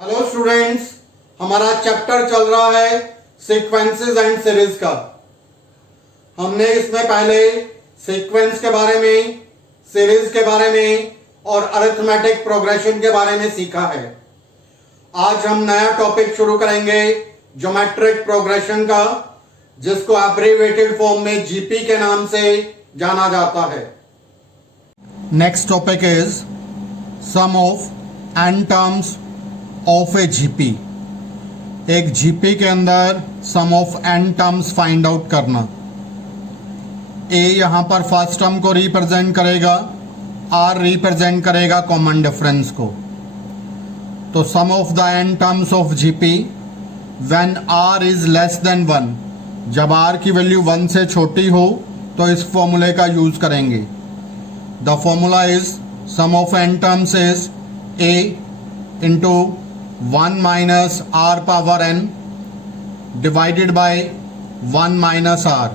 Hello students, हमारा chapter चल रहा है सीक्वेंसेस एंड सीरीज का। हमने इसमें पहले सीक्वेंस के बारे में, सीरीज के बारे में और अरिथमेटिक प्रोग्रेशन के बारे में सीखा है। आज हम नया टॉपिक शुरू करेंगे ज्योमेट्रिक प्रोग्रेशन का, जिसको एब्रिविएटेड फॉर्म में जीपी के नाम से जाना जाता है। Next topic is sum of n terms of a GP. एक जीपी के अंदर sum of n terms find out करना। a यहां पर फर्स्ट टर्म को रिप्रेजेंट करेगा, r रिप्रेजेंट करेगा कॉमन डिफरेंस को। तो sum of the n terms of GP when r is less than 1, जब r की वैल्यू 1 से छोटी हो तो इस फॉर्मूले का यूज करेंगे। The formula is sum of n terms is a into 1 minus r power n divided by 1 minus r.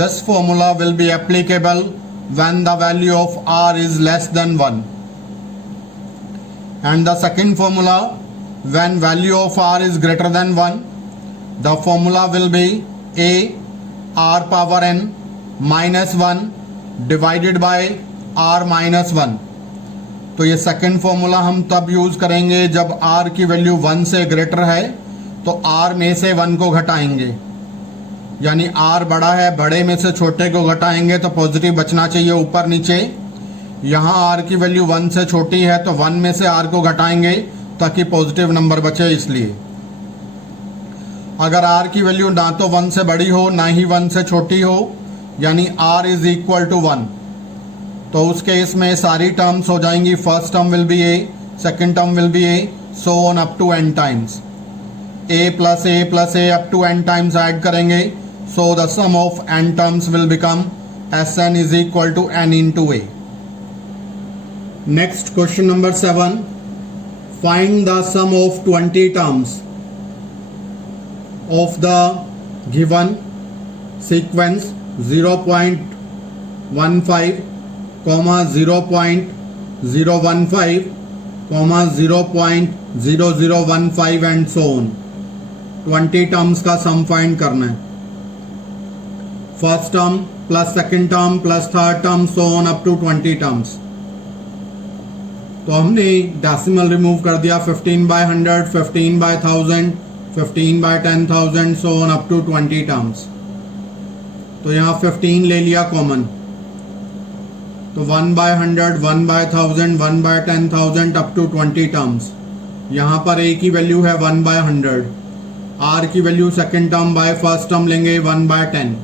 This formula will be applicable when the value of r is less than 1. And the second formula, when value of r is greater than 1, the formula will be a r power n minus 1 divided by r minus 1. तो ये second formula हम तब use करेंगे जब r की value 1 से greater है, तो r में से 1 को घटाएंगे। यानी r बड़ा है, बड़े में से छोटे को घटाएंगे तो पॉजिटिव बचना चाहिए ऊपर नीचे। यहाँ r की वैल्यू 1 से छोटी है तो 1 में से r को घटाएंगे ताकि पॉजिटिव नंबर बचे। इसलिए अगर r की वैल्यू ना तो 1 से बड़ी हो ना ही 1 से छोटी हो, यानी r इज इक्वल टू 1, तो उस केस में सारी टर्म्स हो जाएंगी। First term will be a, second term will be a, so on up to n times. a plus a up to n times add करेंगे, so the sum of n terms will become Sn is equal to n into a। Next question number 7, find the sum of 20 terms of the given sequence 0.15, 0.015, 0.0015 and so on. 20 terms का sum find करना है। First term plus second term plus third term so on up to 20 terms. तो हमने decimal remove कर दिया। 15/100, 15/1000, 15/10,000 so on up to 20 terms. तो यहाँ 15 ले लिया कॉमन, तो 1/100, 1/1000, 1/10,000 अप टू 20 टर्म्स। यहाँ पर a की वैल्यू है 1/100, r की value second term by first term लेंगे 1/10।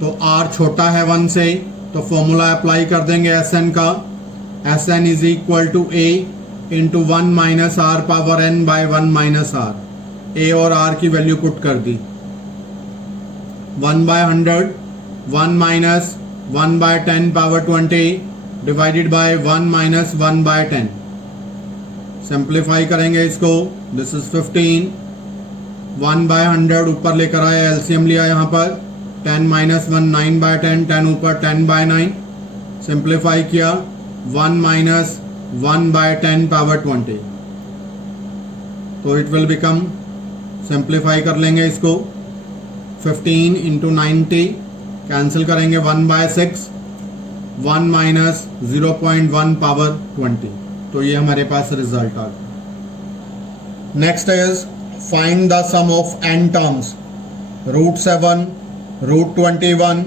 तो r छोटा है 1 से, तो फॉर्मूला अप्लाई कर देंगे Sn का। Sn is equal to a into 1 minus r power n by 1 minus r। a और r की वैल्यू पुट कर दी। 1/100, 1 minus 1/10 power 20 divided by 1 minus 1/10। Simplify करेंगे इसको। This is 15। 1/100 ऊपर लेकर आया, एलसीएम लिया यहाँ पर। 10 माइनस 1 9/10, 10 ऊपर 10/9। सिंप्लीफाई किया, 1 माइनस 1/10 पावर 20। तो इट विल बिकम, सिंप्लीफाई कर लेंगे इसको। 15 इंटू 90 कैंसिल करेंगे, 1/6, 1 माइनस 0.1 पावर 20। तो ये हमारे पास रिजल्ट आ गया। Next is find the sum of n terms √7, √21,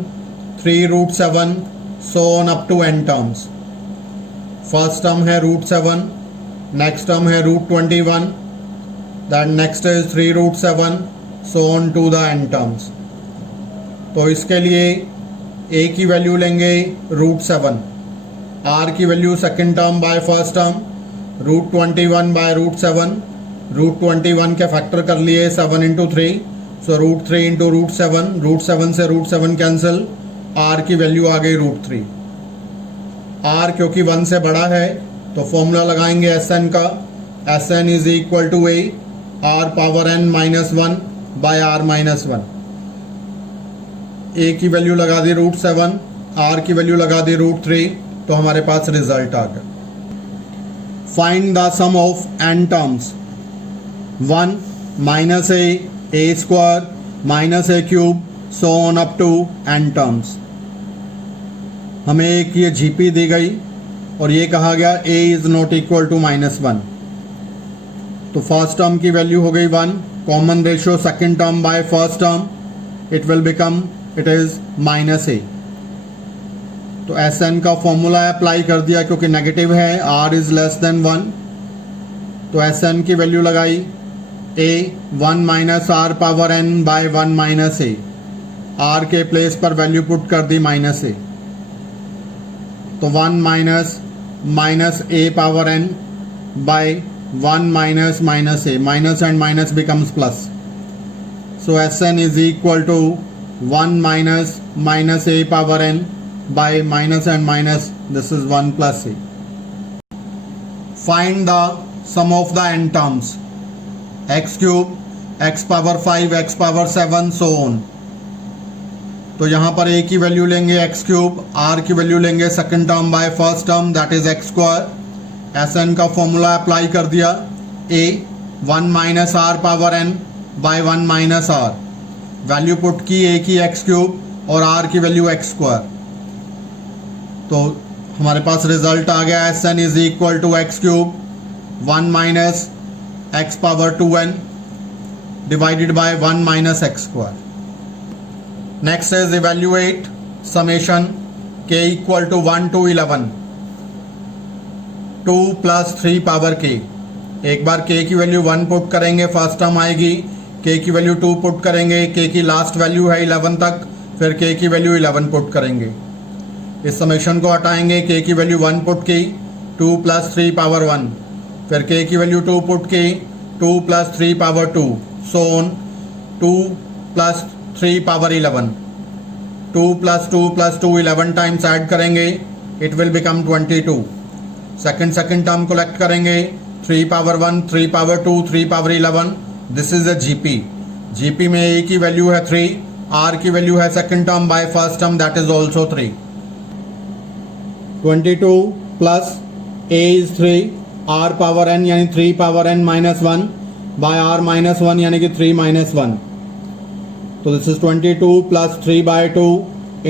3√7 so on up to n terms. First term है √7, नेक्स्ट टर्म है √21, that next is 3√7 so on to the n terms. तो इसके लिए a की वैल्यू लेंगे √7, r की value second term by first term, √21 by √7। √21 के factor कर लिए 7 इंटू 3, सो √3 इंटू √7, √7 से √7 कैंसिल, r की वैल्यू आ गई √3। r क्योंकि 1 से बड़ा है तो फॉर्मूला लगाएंगे Sn का। Sn is equal to a r power n minus 1 by r minus 1। a की वैल्यू लगा दी √7, r की वैल्यू लगा दी √3, तो हमारे पास रिजल्ट आ गया। Find the sum of n terms 1 minus a square minus a cube so on up to n terms. हमें एक ये जीपी दी गई और ये कहा गया a is not equal to -1। तो फर्स्ट टर्म की वैल्यू हो गई 1, common ratio second term by first term, it will become it is -a। तो Sn का फॉर्मूला अप्लाई कर दिया क्योंकि नेगेटिव है, r इज लेस देन 1। तो Sn की वैल्यू लगाई a 1 minus r power n by 1 minus a, r के प्लेस पर वैल्यू पुट कर दी -a। तो 1 minus a power n by 1 minus a, minus and minus becomes plus. So Sn is equal to 1 minus a power n by minus and minus, this is 1 plus a. Find the sum of the n terms x cube, x power 5, x power 7 so on. तो यहाँ पर a की value लेंगे x cube, r की value लेंगे second term by first term that is x square. Sn का formula apply कर दिया a 1 minus r power n by 1 minus r, value put की a की x क्यूब और r की वैल्यू x स्क्वायर। तो हमारे पास रिजल्ट आ गया Sn is equal to x cube 1 minus x power 2n divided by 1 minus x square. Next is evaluate summation k equal to 1 to 11 2 plus 3 power k। एक बार k की value 1 put करेंगे, first term आएगी, k की value 2 put करेंगे, k की last value है 11 तक, फिर k की वैल्यू 11 पुट करेंगे। इस समेशन को हटाएंगे, k की वैल्यू 1 पुट की 2 प्लस 3 पावर 1, फिर k की वैल्यू 2 पुट की 2 plus 3 power 2 so on 2 plus 3 power 11, 2 plus 2 plus 2 11 times add करेंगे, it will become 22। Second term collect करेंगे, 3 power 1, 3 power 2, 3 power 11, this is a GP में a की value है 3, r की value है second term by first term that is also 3। 22 प्लस a is 3, r power n यानी 3 power n minus 1 by r minus 1 यानी कि 3 माइनस 1। तो this is 22 plus 3 by 2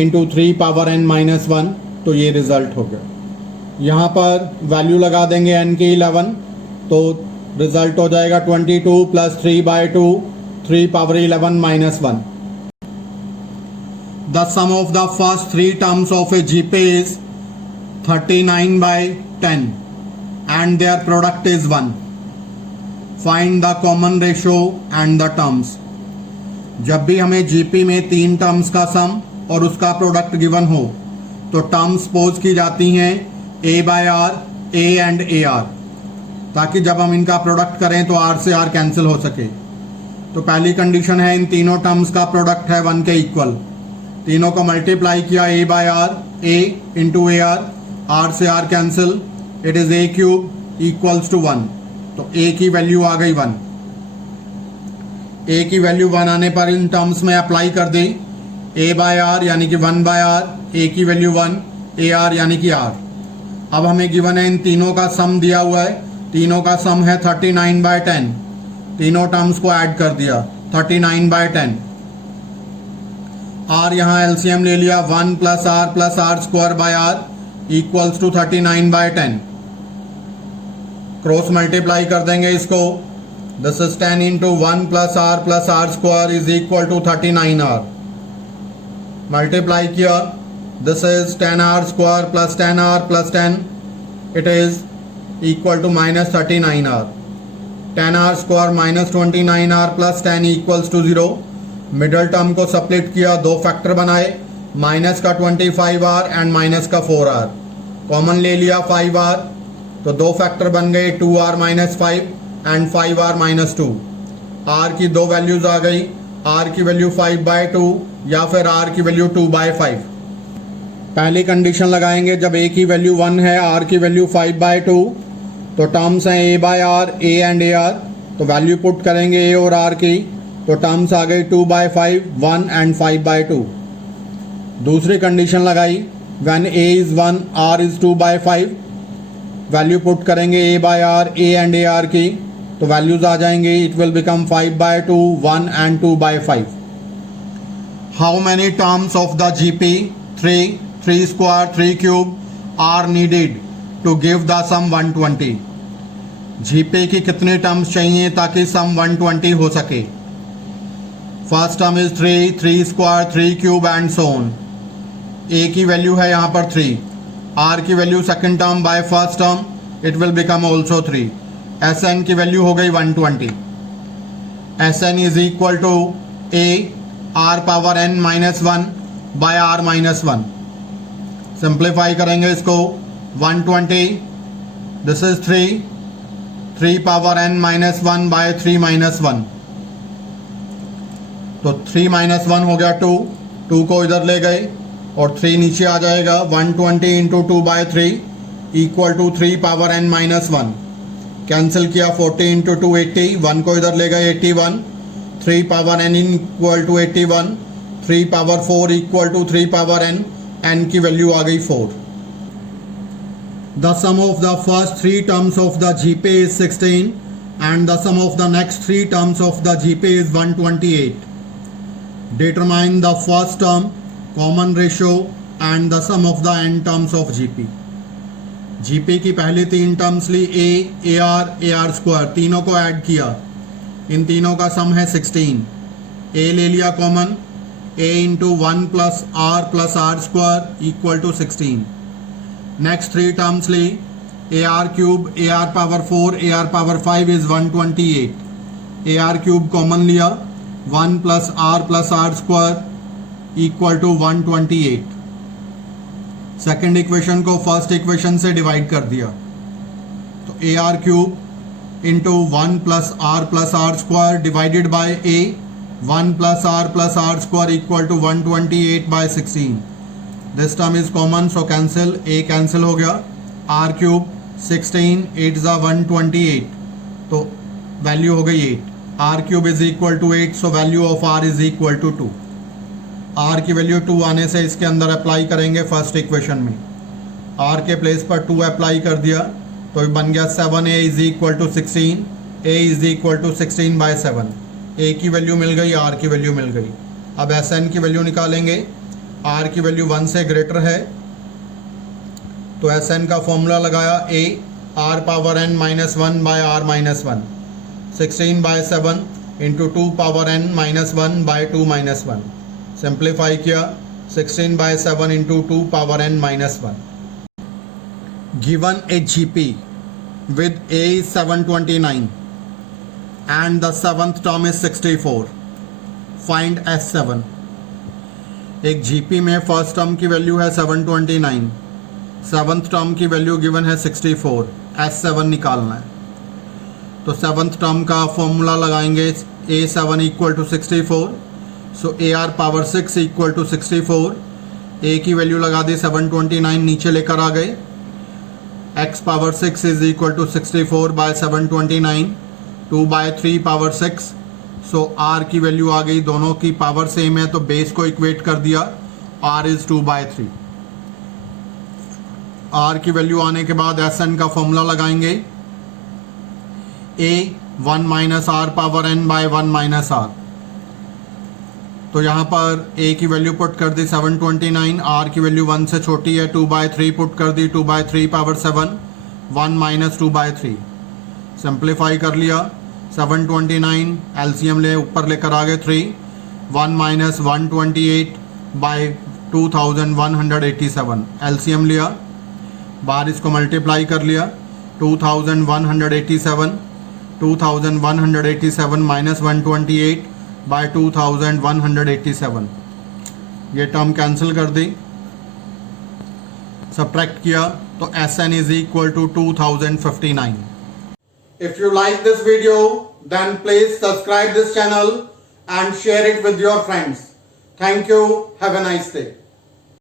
into 3 power n minus 1। तो ये रिजल्ट हो गया। यहाँ पर वैल्यू लगा देंगे n की 11, तो रिजल्ट हो जाएगा 22 plus 3 by 2 3 power 11 minus 1। The sum of the first 3 terms of a GP is 39 by 10 and their product is 1. Find the common ratio and the terms. जब भी हमें जीपी में 3 टर्म्स का सम और उसका प्रोडक्ट गिवन हो तो टर्म्स पोज की जाती हैं a by r, a and ar, ताकि जब हम इनका प्रोडक्ट करें तो r से r कैंसिल हो सके। तो पहली कंडीशन है इन तीनों टर्म्स का प्रोडक्ट है 1 के इक्वल, तीनों को मल्टीप्लाई किया a by r, a into a r, r से r cancel, it is a cube equals to 1। तो a की वैल्यू आ गई 1। a की वैल्यू 1 आने पर इन टर्म्स में अप्लाई कर दी, a बाय r यानी कि 1 बाय r, a की वैल्यू 1, a r यानी कि r। अब हमें गिवन है इन तीनों का सम दिया हुआ है, तीनों का सम है 39 बाय 10, तीनों टर्म्स को ऐड कर दिया 39 बाय 10। r यहाँ एलसीएम ले लिया, 1 plus r square by r equals to 39 by 10। Cross multiply कर देंगे इसको, this is 10 into 1 plus r square is equal to 39r। Multiply किया, this is 10r square plus 10r plus 10, it is equal to minus 39r। 10r square minus 29r plus 10 equals to 0। Middle term को split किया, दो factor बनाए, minus का 25r and minus का 4r, common ले लिया 5r, तो दो फैक्टर बन गए 2r minus 5 and 5r minus 2। r की दो वैल्यूज आ गई, r की वैल्यू 5 बाय 2 या फिर r की वैल्यू 2 बाय 5। पहली कंडीशन लगाएंगे, जब a की वैल्यू 1 है, r की वैल्यू 5 बाय 2, तो टर्म्स हैं a by r, a and ar, तो वैल्यू पुट करेंगे a और r की, तो टर्म्स आ गई 2 बाय 5, 1 एंड 5 बाय 2। दूसरी कंडीशन लगाई, when a is 1, r is 2 by 5, value put करेंगे a by r, a and a r की, तो वैल्यूज आ जाएंगे. It will become 5/2, 1 and 2/5. How many terms of the GP? 3. 3 square 3 cube are needed to give the sum 120. GP की कितने terms चाहिए ताकि sum 120 हो सके? First term is 3, 3 square 3 cube and so on. A की value है यहाँ पर 3, आर की value second term by first term, it will become also 3. S n की वैल्यू हो गई 120. S n is equal to a r power n minus 1 by r minus 1. Simplify करेंगे इसको. 120 this is 3 power n minus 1 by 3 minus 1, तो 3 minus 1 हो गया 2 को इधर ले गए और 3 नीचे आ जाएगा. 120 into 2/3 equal to 3 power n minus 1. Cancel किया. 40 इंटू 2 80, 1 को इधर ले गए 81. 3 power n equal to 81. 3 power 4 equal to 3 power n. N की वैल्यू आ गई 4. The sum of the first 3 terms of the GP is 16 and the sum of the next 3 terms of the GP is 128. Determine the first term, common ratio and the sum of the n terms of GP. GP की पहली 3 terms ली, A, AR square, तीनों को add किया. इन तीनों का सम है 16. A ले लिया common, A into 1 plus r square equal to 16. Next 3 terms ली, AR cube, AR power 4, AR power 5 is 128. AR cube common लिया, 1 plus r square equal to 128. Second equation को फर्स्ट इक्वेशन से डिवाइड कर दिया, तो AR क्यूब into 1 plus r square divided by A, 1 plus r square equal to 128/16. This term is common, so cancel. A cancel हो गया. R cube 16 8 ज़ा 128, तो वैल्यू हो गई 8. R cube is equal to 8, so value of R is equal to 2. R की value 2 आने से इसके अंदर अप्लाई करेंगे फर्स्ट इक्वेशन में. R के प्लेस पर 2 अप्लाई कर दिया, तो बन गया 7A is equal to 16. A is equal to 16/7. A की वैल्यू मिल गई, R की वैल्यू मिल गई. अब SN की वैल्यू निकालेंगे. R की वैल्यू 1 से ग्रेटर है, तो SN का फॉर्मूला लगाया, A R power n minus 1 by R minus 1. 16/7 into 2 power n minus 1 by 2 minus 1. Simplify किया. 16/7 into 2 power n minus 1. Given a GP with A is 729 and the seventh term is 64. Find S7. एक GP में first term की value है 729, seventh term की value given है 64. S7 निकालना है, तो सेवन्थ टर्म का फॉर्मूला लगाएंगे. A7 equal to 64, so AR power 6 equal to 64. A की वैल्यू लगा दी 729, नीचे लेकर आ गए. X power 6 is equal to 64/729, 2/3 power 6. So R की वैल्यू आ गई, दोनों की पावर सेम है तो बेस को इक्वेट कर दिया. R is 2/3. R की वैल्यू आने के बाद SN का फॉर्मूला लगाएंगे. A 1 minus R power n by 1 minus R. तो यहाँ पर A की वैल्यू पुट कर दी 729, R की वैल्यू 1 से छोटी है, 2/3 पुट कर दी, 2/3 पावर 7, 1 माइनस 2/3. सिंप्लीफाई कर लिया. 729 एलसीएम ले ऊपर लेकर आ गए 3, 1 माइनस 128 बाय 2187. एलसीएम लिया, बाहर इसको मल्टीप्लाई कर लिया. 2187 माइनस 128 बाय 2187. ये टर्म कैंसिल कर दी, सब्ट्रैक्ट किया, तो SN is equal to 2059. If you like this video, then please subscribe this channel and share it with your friends. Thank you. Have a nice day.